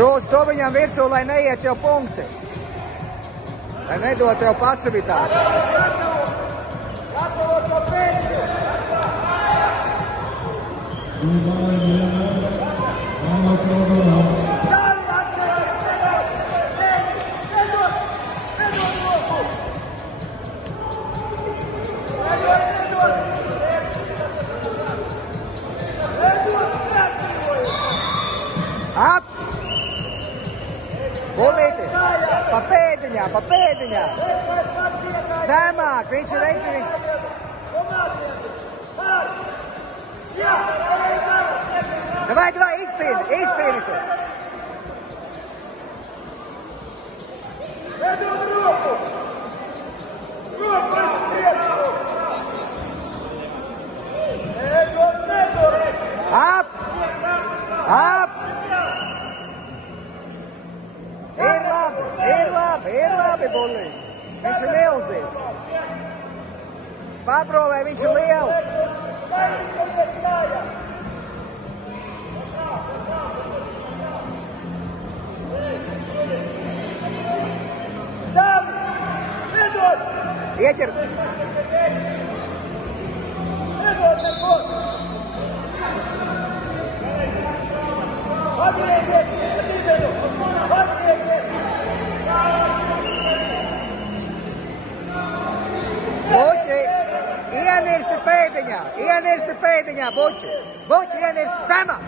Brūs, to viņam virsū, lai neiet jau punkti. Lai nedod tev pasivitāti. Gatavo to pēdējo! Šāvi atceries, nedod roku! Nedod! Ap! Bulīti! Pa pēdiņā! Zemāk, viņš ir redzīgs! Davai, izcīni tu! Nedod roku! Roku priekšu! Nedod! Ap! Ir labi, Bulī! Viņš ir milzīgs! Paprovē viņš ir liels! Stāv! Nedod! Ieķer! Nedod neko! Atgrieziet! Buķi! Ienirsti pēdiņā, Buķi! Buķi, ienirsti!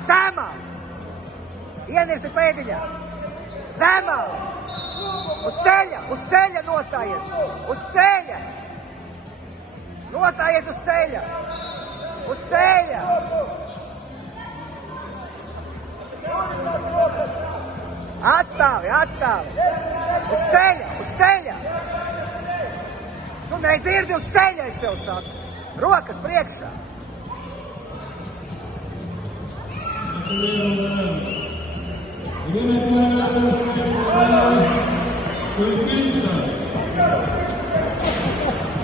Zemā! Ienirsti pēdiņā! Zemā! Uz ceļa nostājies! Uz ceļa! Nostājies uz ceļa! Uz ceļa! Atstāvi! Uz ceļa! Tu nedzirdi uz ceļa, es tev saku! Rokas priekšā!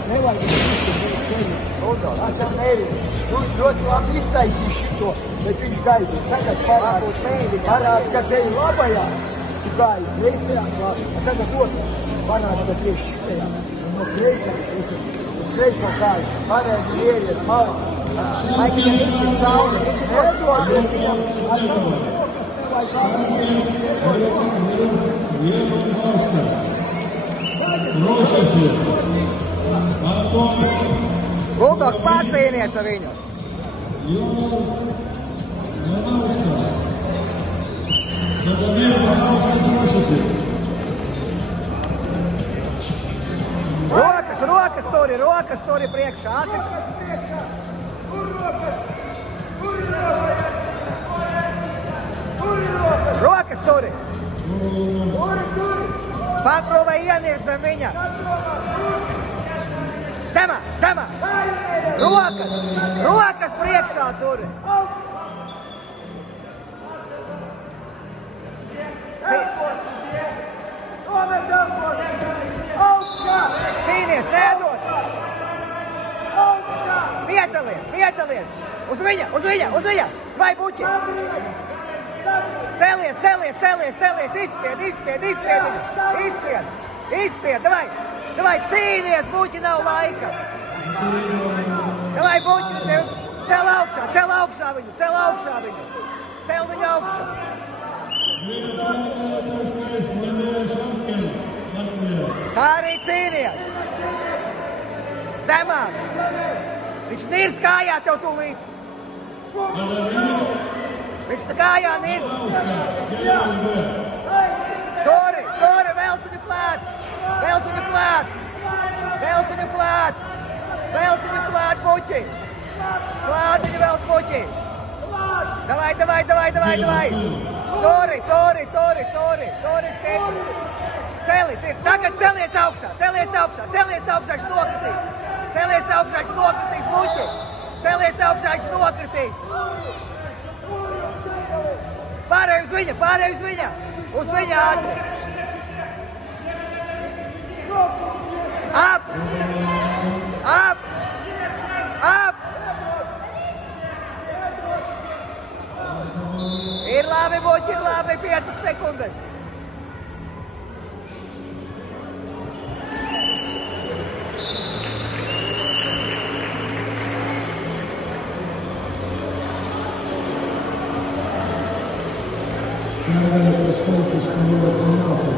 Nevajag ļoti labi iztaisīja šito, bet viņš gaida. Tagad parāda, ka te ir labajā, tu gaidi, kreisajā labi. Tagad otru panāca tieši šitajā. No kreiso kāju, pareizi ieiet, Vai viņam izsist zauni? Viņš ir Buldog, pacīnies ar viņu! Rokas turi priekšā! Rokas turi! Paprovē ienirst zem viņa! Zemā! Rokas priekšā turi! Cīnies, nedod! Piecelies! Uz viņa! Vai Buķi! Celies! Izspied! Davai, cīnies! Buķi, nav laika! Davai, Buķi! Cel augšā viņu! Cel viņu augšā! Tā arī cīnies! Zemāk! Viņš nirs kājā tev tūlīt! Viņš tā kājā nirs! Tori, velc viņu klāt! Buķi! Klāt viņu velc, Buķi! Davai! Tori stipri! Celis ir! Tagad celies augšā! Viņš nokritīs! Buķi! Celies augšā, viņš nokritīs! Pārēj uz viņa! Uz viņa ātri! Ap! Ir ir labi, 5 sekundes. Nada de los jueces, como lo conozco,